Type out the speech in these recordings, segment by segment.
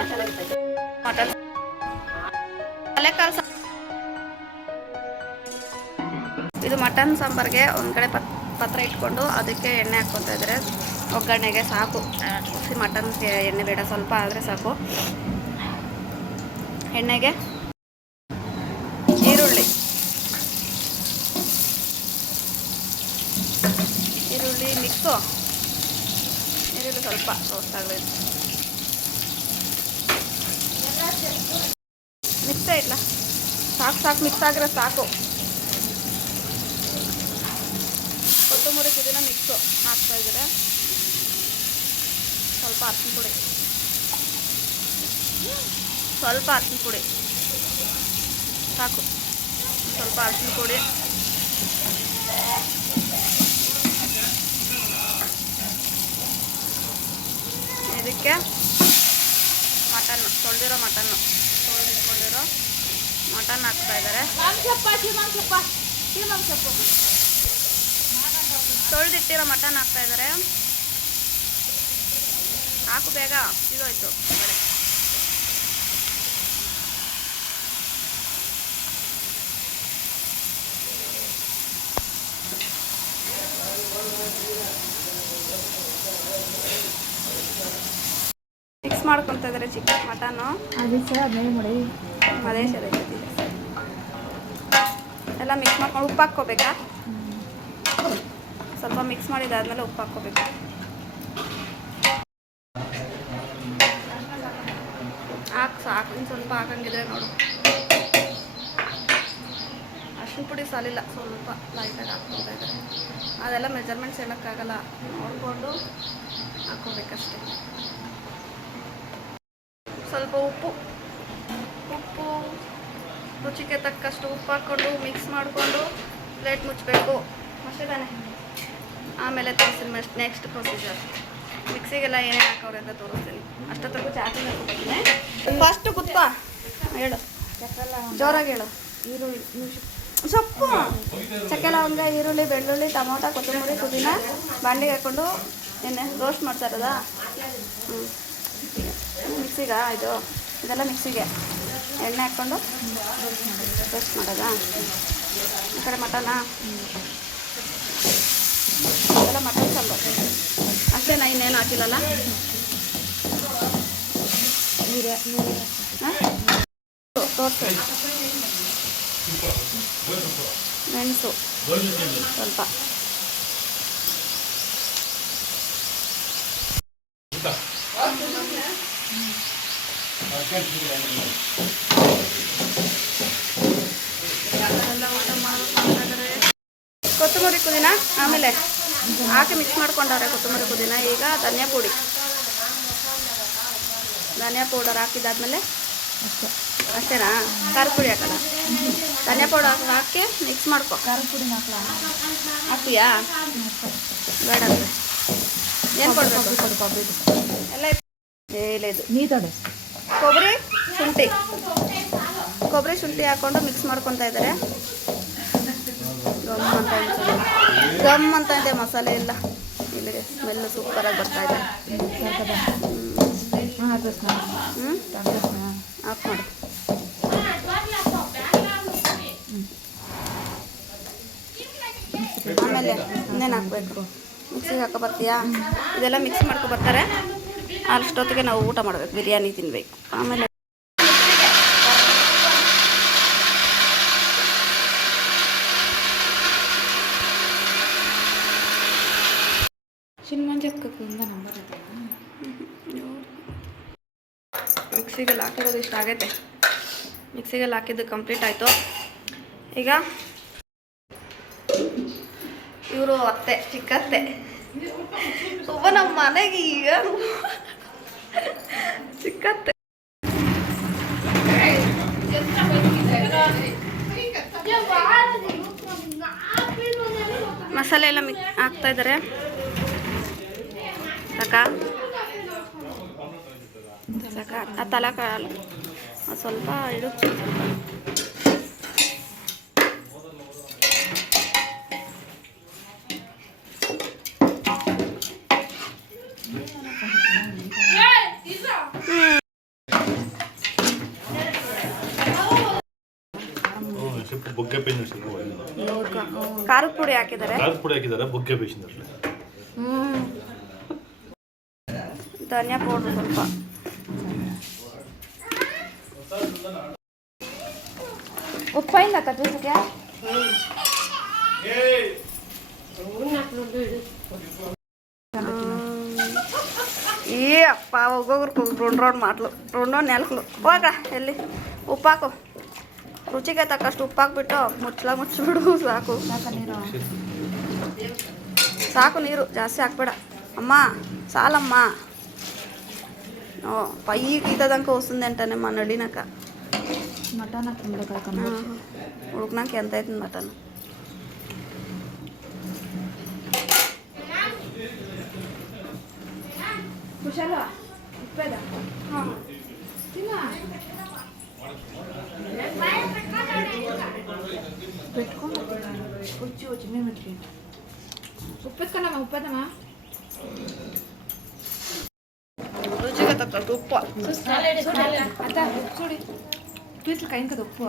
Mutton ತಲೆಕಾಲು ಇದು mutton ಸಾಂಬಾರಿಗೆ ಒಂದು ಕಡೆ ಪತ್ರ ಇಟ್ಕೊಂಡು ಅದಕ್ಕೆ ಎಣ್ಣೆ ಹಾಕ್ಕೊತಾ ಇದ್ದಾರೆ. ಒಗ್ಗರಣೆಗೆ ಸಾಕು, ಮಟನ್ಗೆ ಎಣ್ಣೆ ಬೇಡ, ಸ್ವಲ್ಪ ಆದರೆ ಸಾಕು. ಎಣ್ಣೆಗೆ ಈರುಳ್ಳಿ ಮಿಕ್ಸು, ಈರುಳ್ಳಿ ಸ್ವಲ್ಪ ರೋಸ್ಟ್ ಆಗಬೇಕು. ಮಿಕ್ಸೇ ಇಲ್ಲ, ಸಾಕು ಮಿಕ್ಸ್ ಆಗಿರೋ ಸಾಕು. ಕೊತ್ತಂಬರಿ ಪುದೀನ ಮಿಕ್ಸು ಹಾಕ್ತಾಯಿದ್ದಾರೆ. ಸ್ವಲ್ಪ ಅರಿಶಿನ ಪುಡಿ, ಸಾಕು. ಸ್ವಲ್ಪ ಅರಿಶಿನ ಪುಡಿ, ಇದಕ್ಕೆ ತೊಳೆದಿರೋ ಮಟನ್ನು ಮಟನ್ ಹಾಕ್ತಾ ಇದ್ದಾರೆ. ತೊಳೆದಿಟ್ಟಿರೋ ಮಟನ್ ಹಾಕ್ತಾ ಇದ್ದಾರೆ. ಹಾಕು ಬೇಗ, ಇದಾಯ್ತು ಕಡೆ. ಮಿಕ್ಸ್ ಮಾಡ್ಕೊತಾ ಇದ್ದಾರೆ ಚಿಕನ್ ಮಟನ್ನು. ಅದೇ ಸರಿ ಎಲ್ಲ ಮಿಕ್ಸ್ ಮಾಡ್ಕೊಂಡು ಉಪ್ಪು ಹಾಕ್ಕೋಬೇಕಾ? ಸ್ವಲ್ಪ ಮಿಕ್ಸ್ ಮಾಡಿದಾದ್ಮೇಲೆ ಉಪ್ಪು ಹಾಕ್ಕೋಬೇಕು. ಸಾಕು, ಇನ್ನು ಸ್ವಲ್ಪ ಹಾಕಂಗಿದ್ರೆ ನೋಡು. ಅರಿಶಿನ ಪುಡಿ ಸಾಲಿಲ್ಲ, ಸ್ವಲ್ಪ ಲೈಟಾಗಿ ಹಾಕ್ಕೊತಾ ಇದ್ದಾರೆ. ಅದೆಲ್ಲ ಮೆಜರ್ಮೆಂಟ್ಸ್ ಹೇಳೋಕ್ಕಾಗಲ್ಲ, ನೋಡಿಕೊಂಡು ಹಾಕ್ಕೋಬೇಕಷ್ಟೆ. ಸ್ವಲ್ಪ ಉಪ್ಪು ರುಚಿಗೆ ತಕ್ಕಷ್ಟು ಉಪ್ಪು ಹಾಕ್ಕೊಂಡು ಮಿಕ್ಸ್ ಮಾಡಿಕೊಂಡು ಪ್ಲೇಟ್ ಮುಚ್ಚಬೇಕು ಅಷ್ಟೇ ತಾನೆ. ಆಮೇಲೆ ತೋರಿಸ್ತೀನಿ ನೆಕ್ಸ್ಟ್ ಪ್ರೊಸೀಜರ್. ಮಿಕ್ಸಿಗೆಲ್ಲ ಏನೇನು ಹಾಕೋರೆ ಅಂತ ತೋರಿಸ್ತೀನಿ. ಅಷ್ಟೊತ್ತಿಗೂ ಚಾಟಿ ಹಾಕೋತೀನಿ. ಫಸ್ಟ್ ಕುತ್ಕೋ, ಹೇಳು ಜೋರಾಗಿ ಹೇಳು. ಈರುಳ್ಳಿ, ಸೊಪ್ಪು, ಚಕ್ಕೆ ಲವಂಗ, ಈರುಳ್ಳಿ, ಬೆಳ್ಳುಳ್ಳಿ, ಟೊಮೊಟೊ, ಕೊತ್ತಂಬರಿ, ಪುದೀನ ಬಾಂಡಿಗೆ ಹಾಕ್ಕೊಂಡು ಎಣ್ಣೆ ರೋಸ್ಟ್ ಮಾಡ್ತಾ ಇರೋದಾ? ಮಿಕ್ಸಿಗೆ ಇದೆಲ್ಲ ಮಿಕ್ಸಿಗೆ ಎಣ್ಣೆ ಹಾಕ್ಕೊಂಡು ರೋಸ್ಟ್ ಮಾಡೋದಾ? ಈ ಕಡೆ ಮಟನಾ? ಇದೆಲ್ಲ ಮಟನ್ ಸಾಂಬಾರು ಅಷ್ಟೇನಾ, ಇನ್ನೇನು ಹಾಕಿಲ್ಲಲ್ಲ? ತೋರಿಸು. ಮೆಣಸು ಸ್ವಲ್ಪ, ಕೊತ್ತಂಬರಿ ಪುದೀನ ಆಮೇಲೆ ಹಾಕಿ ಮಿಕ್ಸ್ ಮಾಡ್ಕೊಂಡವ್ರೆ. ಕೊತ್ತಂಬರಿ ಪುದೀನ. ಈಗ ಧನಿಯಾ ಪೌಡರ್ ಹಾಕಿದಾದ್ಮೇಲೆ ಅಷ್ಟೇನಾ? ಖಾರ ಪುಡಿ ಹಾಕಲ್ಲ? ಧನಿಯಾ ಪೌಡರ್ ಹಾಕಿ ಮಿಕ್ಸ್ ಮಾಡ್ಕೊ. ಖಾರ ಪುಡಿ ಹಾಕ್ತೀಯಾ? ಬೇಡ ಅಂದರೆ ಏನು ಕೊಡಬೇಕು? ಎಲ್ಲ ಇದು ನೀರು, ಕೊಬ್ಬರಿ ಶುಂಠಿ ಹಾಕ್ಕೊಂಡು ಮಿಕ್ಸ್ ಮಾಡ್ಕೊತಾ ಇದ್ದಾರೆ. ಗಮ್ ಅಂತ ಇದೆ, ಮಸಾಲೆ ಎಲ್ಲ ಇಲ್ಲಿಗೆ ಸ್ಮೆಲ್ಲು ಸೂಪರಾಗಿ ಬರ್ತಾ ಇದೆ. ಆಫ್ ಮಾಡಿ. ಆಮೇಲೆ ಇನ್ನೇನು ಹಾಕಬೇಕು? ಮಿಕ್ಸಿಗೆ ಹಾಕೋ ಬರ್ತೀಯಾ? ಇದೆಲ್ಲ ಮಿಕ್ಸ್ ಮಾಡ್ಕೊ ಬರ್ತಾರೆ. ಅಷ್ಟೊತ್ತಿಗೆ ನಾವು ಊಟ ಮಾಡಬೇಕು, ಬಿರಿಯಾನಿ ತಿನ್ನಬೇಕು. ಆಮೇಲೆ ಮಿಕ್ಸಿಗೆಲ್ಲ ಹಾಕಿರೋದು ಇಷ್ಟ ಆಗೈತೆ. ಮಿಕ್ಸಿಗೆಲ್ಲ ಹಾಕಿದ್ದು ಕಂಪ್ಲೀಟ್ ಆಯಿತು. ಈಗ ಇವರು ಅತ್ತೆ, ಚಿಕ್ಕತ್ತೆ ಒಬ್ಬ ನಮ್ಮ ಮನೆಗೆ ಈಗ ಚಿಕ್ಕತ್ತೆ. ಮಸಾಲೆ ಎಲ್ಲ ಹಾಕ್ತಾ ಇದ್ದಾರೆ. ಸಾಕ ಆ ತಲೆಕಾಳು ಸ್ವಲ್ಪ ಇಡುತ್ತೆ. ಬುಗ್ಗೆ ಪೇಸ್ಟ್ ಖಾರದ ಪುಡಿ ಹಾಕಿದ್ದಾರೆ. ಬುಗ್ಗೆ ಪೇಸ್ಟ್ ಧನಿಯಾ ಪೌಡ್ರ್ ಸ್ವಲ್ಪ, ಉಪ್ಪಾಯಿಂದ ಕಜ್ಜಿಗೆ ಈ ಅಪ್ಪ ಹೋಗೋಗ್ರು ರೌಂಡ್ ಮಾಡ್ಲು ರೌಂಡ್ ನೆಲ್ಕಲು ಹೋಗ ಎಲ್ಲಿ ಉಪ್ಪಾಕು, ರುಚಿಗೆ ತಕ್ಕಷ್ಟು ಉಪ್ಪಾಕ್ಬಿಟ್ಟು ಮುಚ್ಚಿಬಿಡು. ಸಾಕು ನೀರು ಜಾಸ್ತಿ ಹಾಕ್ಬೇಡ ಅಮ್ಮ, ಸಾಲಮ್ಮ. పైకి ఇదంక వస్తుందంటనే మా నడినాక మటన్ ఉడకనాక ఎంత అవుతుంది మటన్? పెట్టుకోండి వచ్చి మేము ఉప్పెత్తుకున్నామా ఉప్పేద్దామా? రుచిగా తగ్గట్టు ఉప్పు చూడు పీట్లకి అయింది కదా ఉప్పు.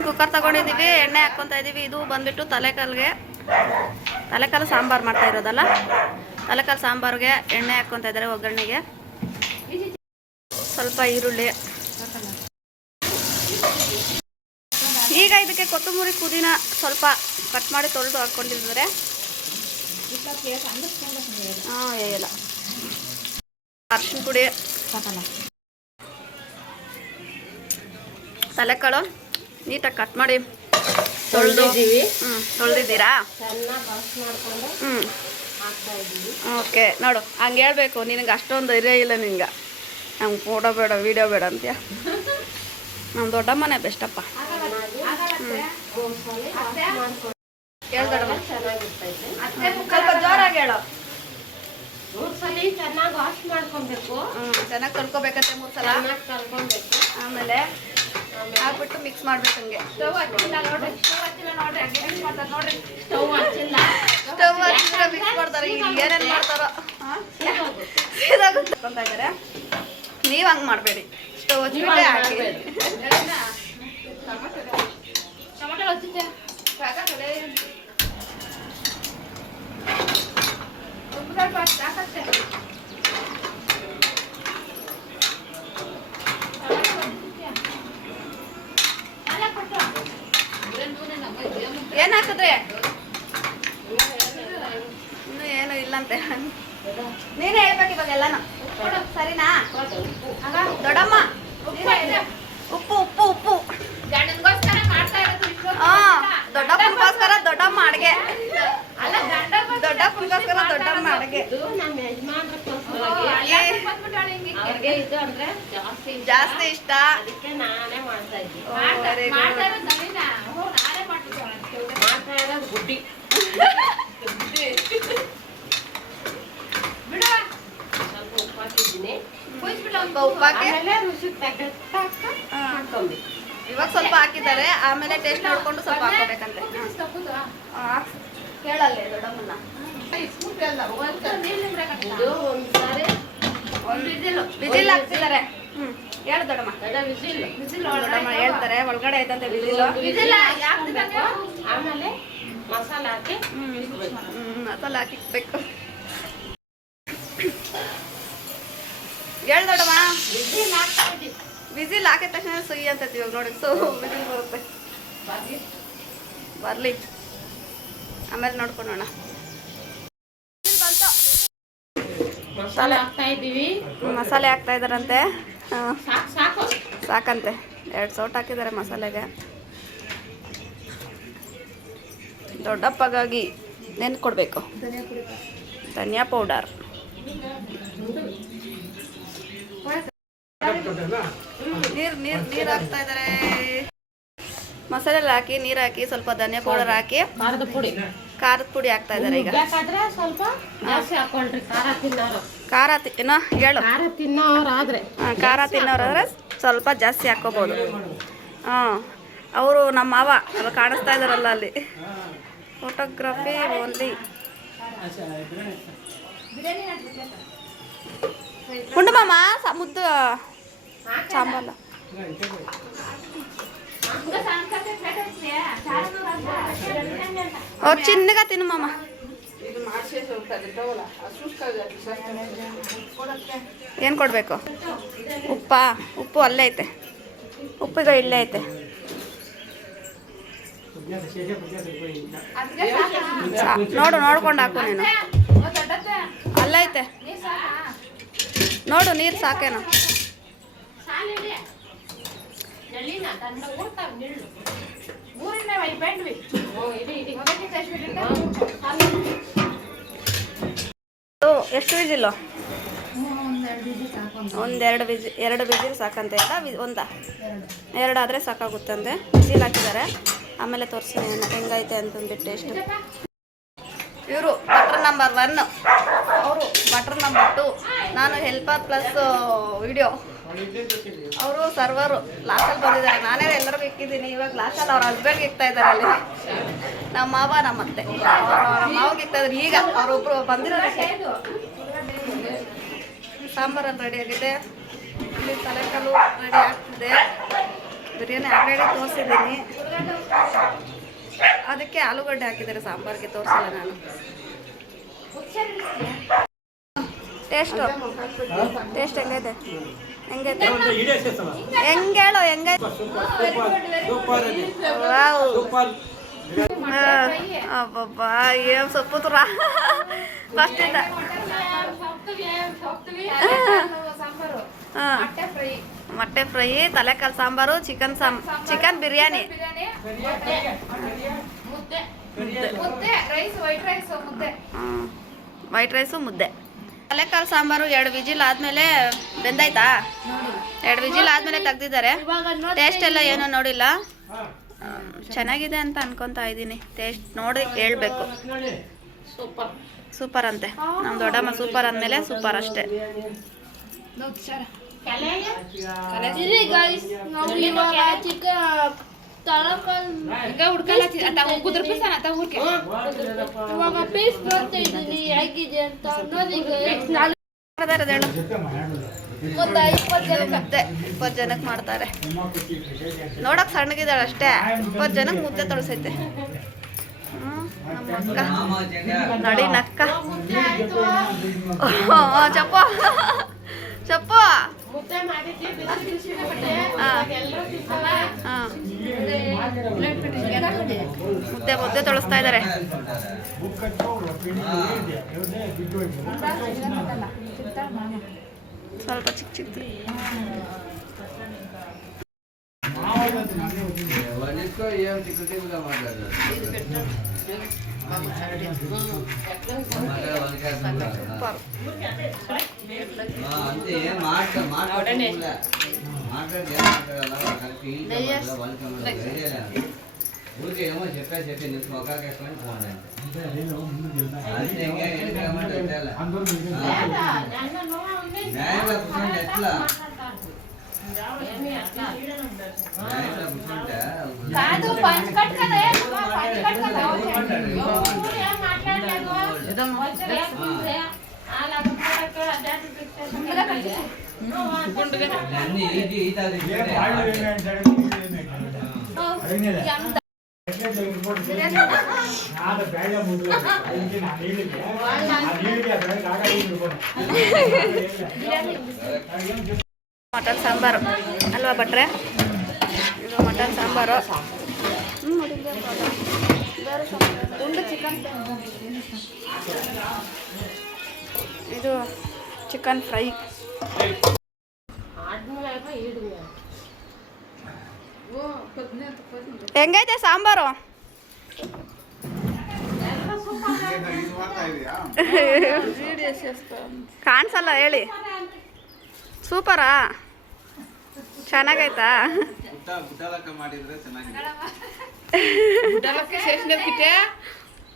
ಕುಕ್ಕರ್ ತಗೊಂಡಿದ್ದೀವಿ, ಎಣ್ಣೆ ಹಾಕ್ಕೊತಾ ಇದ್ದೀವಿ. ಇದು ಬಂದ್ಬಿಟ್ಟು ತಲೆಕಾಲು ಸಾಂಬಾರು ಮಾಡ್ತಾ ಇರೋದಲ್ಲ, ತಲೆಕಾಲು ಸಾಂಬಾರಿಗೆ ಎಣ್ಣೆ ಹಾಕ್ಕೊತಾ ಇದ್ದಾರೆ. ಒಗ್ಗರಣೆಗೆ ಸ್ವಲ್ಪ ಈರುಳ್ಳಿ, ಈಗ ಇದಕ್ಕೆ ಕೊತ್ತಂಬರಿ ಪುದೀನ ಸ್ವಲ್ಪ ಕಟ್ ಮಾಡಿ ತೊಳೆದು ಹಾಕ್ಕೊಂಡಿದ್ದಾರೆ. ಇಲ್ಲ ಅರಿಶಿನ ಪುಡಿ, ತಲೆಕಾಳು ನೀಟಾಗಿ ಕಟ್ ಮಾಡಿ ತೊಳೆದಿದ್ದೀರಾ? ಓಕೆ, ನೋಡು ಹಂಗೆ ಹೇಳ್ಬೇಕು. ನಿನಗೆ ಅಷ್ಟೊಂದು ಧೈರ್ಯ ಇಲ್ಲ ನಿನ್ಗೆ, ನಮ್ಗೆ ಫೋಟೋ ಬೇಡ ವಿಡಿಯೋ ಬೇಡ ಅಂತೀಯ. ನಮ್ಮ ದೊಡ್ಡಮ್ಮನೇ ಬೆಸ್ಟಪ್ಪ. ಸ್ವಲ್ಪ ಜೋರಾಗಿ ಹೇಳು. ಚೆನ್ನಾಗಿ ವಾಶ್ ಮಾಡ್ಕೊಬೇಕು, ಚೆನ್ನಾಗಿ ತೊಳ್ಕೊಬೇಕಂತೆ 3 ಸಲ. ಆಮೇಲೆ ಹಾಕ್ಬಿಟ್ಟು ಮಿಕ್ಸ್ ಮಾಡ್ಬೇಕು. ಹಂಗೆ ಸ್ಟವ್ ಹಚ್ಚಿಲ್ಲ ಮಿಕ್ಸ್ ಮಾಡ್ತಾರೆ. ಏನೇನು ಮಾಡ್ತಾರೋ ಅಂತ ಇದ್ದಾರೆ. ನೀವು ಹಂಗೆ ಮಾಡಬೇಡಿ, ಸ್ಟವ್ ಹಚ್ಬಿಟ್ಟೆ ಹಾಕಿ. ಏನ್ ಹಾಕಿದ್ರೆ ಇನ್ನು ಏನು ಇಲ್ಲಂತೆ. ನೀನೇ ಹೇಳ್ಬೇಕು ಇವಾಗ ಎಲ್ಲಾನು, ಸರಿನಾ? ದೊಡ್ಡಮ್ಮ ಉಪ್ಪು ಉಪ್ಪು ಉಪ್ಪು ದೊಡ್ಡಪ್ಪನಿಗೋಸ್ಕರ ದೊಡ್ಡಮ್ಮ ಅಡುಗೆ, ದೊಡ್ಡಪ್ಪನಿಗೋಸ್ಕರ ದೊಡ್ಡಮ್ಮ ಅಡುಗೆ. ಜಾಸ್ತಿ ಇಷ್ಟ, ಅದಕ್ಕೆ ನಾನೇ ಮಾಡ್ತಾ ಇದ್ದೀನಿ. ಮಾಡ್ತಾ ಇರೋದು ಗುಡ್ಡಿ ಸ್ವಲ್ಪ ಉಪ್ಪು ಹಾಕಿದ್ದೀನಿ. ಉಪ್ಪಾಕಿ ರುಚಿಗೆ ತగ్గಟ್ಟು ಹಾಕೊಂಡಿ. ಇವಾಗ ಸ್ವಲ್ಪ ಹಾಕಿದ್ದಾರೆ, ಆಮೇಲೆ ಟೇಸ್ಟ್ ನೋಡ್ಕೊಂಡು ಸ್ವಲ್ಪ ಹಾಕೋಬೇಕಂತೆ. ಕೇಳಲ್ಲೇ ದೊಡ್ಡಮ್ಮನ್ನ. ಇದು ಒಂದ್ಸಾರಿ ವಿಜಿಲ್ ಹಾಕ್ತಿದ್ದಾರೆ. ಹೇಳು ದೊಡ್ಡಮ್ಮ. ದೊಡ್ಡಮ್ಮ ಹೇಳ್ತಾರೆ ಒಳಗಡೆ ಐತಂತೆ ವಿಜಿಲ್. ಆಮೇಲೆ ಮಸಾಲೆ ಹಾಕಿ ಮಸಾಲೆ ಹಾಕಿಕ್ಬೇಕು. ಹೇಳು ದೊಡ್ಡಮ್ಮ. ವಿಜಿಲ್ ಹಾಕಿದ ತಕ್ಷಣ ಸುಯಿ ಅಂತ ಇವಾಗ ನೋಡಿ. ವಿಜಿಲ್ ಬರುತ್ತೆ, ಬರ್ಲಿ ಆಮೇಲೆ ನೋಡ್ಕೊಂಡೋಣ. ಮಸಾಲೆ ಹಾಕ್ತಾ ಇದ್ದೀವಿ. ಮಸಾಲೆ ಹಾಕ್ತಾ ಇದಾರಂತೆ. ಸಾಕು ಸಾಕಂತೆ, 2 ಸೌಟ್ ಹಾಕಿದ್ದಾರೆ ಮಸಾಲೆಗೆ. ದೊಡ್ಡಪ್ಪಗಾಗಿ ನೆನ್ಕೊಡ್ಬೇಕು ಧನಿಯಾ ಪೌಡರ್. ನೀರು ಹಾಕ್ತಾ ಇದ್ದಾರೆ. ಮಸಾಲೆ ಹಾಕಿ ನೀರು ಹಾಕಿ ಸ್ವಲ್ಪ ಧನಿಯಾ ಪೌಡರ್ ಹಾಕಿ ಖಾರದ ಪುಡಿ ಹಾಕ್ತಾ ಇದ್ದಾರೆ. ಈಗ ಬೇಕಾದ್ರೆ ಸ್ವಲ್ಪ ಜಾಸ್ತಿ ಹಾಕೊಳ್ರಿ. ಖಾರ ಏನೋ ಹೇಳು. ಖಾರ ತಿನ್ನೋರಾದ್ರೆ ಖಾರ ತಿನ್ನೋರಾದ್ರೆ ಸ್ವಲ್ಪ ಜಾಸ್ತಿ ಹಾಕೋಬೋದು. ಅವರು ನಮ್ಮ ಮಾವ ಅಲ್ಲ ಕಾಣಿಸ್ತಾ ಇದ್ದಾರಲ್ಲ ಅಲ್ಲಿ. Photography only. ಬಿರಿಯಾನಿ ಹಾಕ್ಬೇಕು ಉಂಡು ಮಾಮ ಮುದ್ದು ಸಾಂಬಾರ್ಲ ಓ ಚಿನ್ನಗ ತಿನ್ನು ಮಾಮ ಏನು ಕೊಡಬೇಕು ಉಪ್ಪು ಅಲ್ಲೇ ಐತೆ ಉಪ್ಪಿಗೆ ಇಲ್ಲೇ ಐತೆ ನೋಡ್ಕೊಂಡು ಹಾಕು ನೀನು ಅಲ್ಲೈತೆ ನೋಡು ನೀರು ಸಾಕೇನು ಎಷ್ಟು ವಿಜಿಲು ಎರಡು ವಿಜಿಲ್ ಸಾಕಂತೆ ಒಂದಾ ಎರಡಾದರೆ ಸಾಕಾಗುತ್ತಂತೆ ವಿಜಿಲ್ ಹಾಕಿದ್ದಾರೆ ಆಮೇಲೆ ತೋರಿಸಿ ಹೆಂಗೈತೆ ಅಂತಂದ್ಬಿಟ್ಟು ಟೇಸ್ಟ್ ಇವರು ಬಟ್ರ್ ನಂಬರ್ 1 ಅವರು ಬಟ್ರ್ ನಂಬರ್ 2 ನಾನು ಹೆಲ್ಪರ್ ಪ್ಲಸ್ ವಿಡಿಯೋ ಅವರು ಸರ್ವರು ಲಾಸ್ಟಲ್ಲಿ ಬಂದಿದ್ದಾರೆ ನಾನೇ ಎಲ್ಲರಿಗೂ ಇಕ್ಕಿದ್ದೀನಿ ಇವಾಗ ಲಾಸ್ಟಲ್ಲಿ ಅವ್ರ ಹಸ್ಬೆಂಡ್ಗೆ ಇಕ್ತಾ ಇದ್ದಾರೆ ಅಲ್ಲಿ ನಮ್ಮ ಮಾವ ನಮ್ಮತ್ತೆ ಅವ್ರ ಮಾವಿಗೆ ಇಕ್ತಾ ಇದ್ದಾರೆ ಈಗ ಅವರೊಬ್ಬರು ಬಂದಿರೋದಕ್ಕೆ ಸಾಂಬಾರಲ್ಲಿ ರೆಡಿ ಆಗಿದೆ ಇಲ್ಲಿ ತಲೆಕಾಲು ರೆಡಿ ಆಗ್ತಿದೆ ಬಿರಿಯಾನಿ ಆಲ್ರೆಡಿ ತೋರಿಸಿದ್ದೀನಿ ಅದಕ್ಕೆ ಆಲೂಗಡ್ಡೆ ಹಾಕಿದ್ದಾರೆ ಸಾಂಬಾರಿಗೆ ತೋರಿಸಲ್ಲ ನಾನು ಟೇಸ್ಟ್ ಹೆಂಗೈತೆ ಹೆಂಗೈತೆ ಹೆಂಗೇಳು ಹೆಂಗೈತೆ ಅಬ್ಬಬ್ಬಾ ಏನು ಸೊಪ್ಪು ತುರ ಫಸ್ಟಿಂದ ಮೊಟ್ಟೆ ಫ್ರೈ ತಲೆಕಾಲು ಸಾಂಬಾರು ಚಿಕನ್ ಬಿರಿಯಾನಿ ವೈಟ್ ರೈಸು ಮುದ್ದೆ ತಲೆಕಾಲು ಸಾಂಬಾರು 2 ವಿಜಿಲ್ ಆದಮೇಲೆ ಬೆಂದಾಯ್ತಾ 2 ವಿಜಿಲ್ ಆದಮೇಲೆ ತೆಗ್ದಿದ್ದಾರೆ ಟೇಸ್ಟ್ ಎಲ್ಲ ಏನೋ ನೋಡಿಲ್ಲ ಚೆನ್ನಾಗಿದೆ ಅಂತ ಅನ್ಕೊತಾ ಇದ್ದೀನಿ ಟೇಸ್ಟ್ ನೋಡಿ ಹೇಳ್ಬೇಕು ಸೂಪರ್ ಅಂತೆ ನಮ್ಮ ದೊಡ್ಡಮ್ಮ ಸೂಪರ್ ಅಂದಮೇಲೆ ಸೂಪರ್ ಅಷ್ಟೇ ಮುದ್ದೆ 20 ಜನಕ್ಕೆ ಮಾಡ್ತಾರೆ ನೋಡಕ್ ಸಣ್ಣಗಿದ್ದಾಳೆ ಅಷ್ಟೇ 20 ಜನಕ್ಕೆ ಮುದ್ದೆ ತೊಳಸೈತೆ ನಡಿ ನಕ್ಕ ಚಪ್ಪ ಮುದ್ದೆ ತೊಳಸ್ತಾ ಇದ್ದಾರೆ ಸ್ವಲ್ಪ ಚಿಕ್ಕ ఊరికేమో చెప్పి నీకు మొక్కకి వేసుకొని పోండి న్యాయంగా కూర్చోండి ఎట్లా న్యాయంగా కూర్చోంటే అన్ని ఇది ಮಟನ್ ಸಾಂಬಾರು ಅಲ್ವಾ ಭಟ್ರೆ ಇದು ಮಟನ್ ಸಾಂಬಾರು ಉಂಡು ಚಿಕನ್ ಇದು ಚಿಕನ್ ಫ್ರೈ ಹೆಂಗೈತೆ ಸಾಂಬಾರು ಕಾಣಿಸಲ್ಲ ಹೇಳಿ ಸೂಪರಾ ಚೆನ್ನಾಗೈತಾ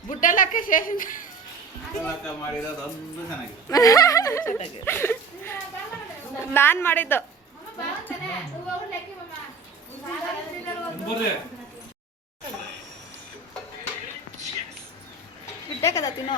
ಬುಡ್ಡಲಕ್ಕೆ ಶೇಷನ್ ನಾನು ಮಾಡಿದ್ದು ಬಿಟ್ಟೆ ಕದ ತಿನ್ನೋ